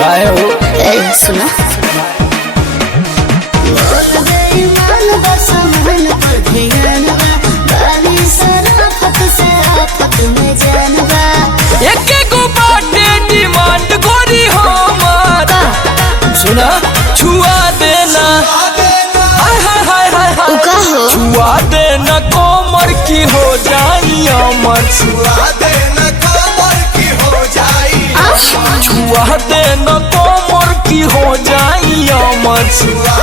काहे हो? सुना डिमांड गोरी हमर सुना छुआ देना छुआ देना कोमर की हो जाई अमर छुआ देना कमर की हो जाई छुआ देना कोमर की हो जाई अमर छुआ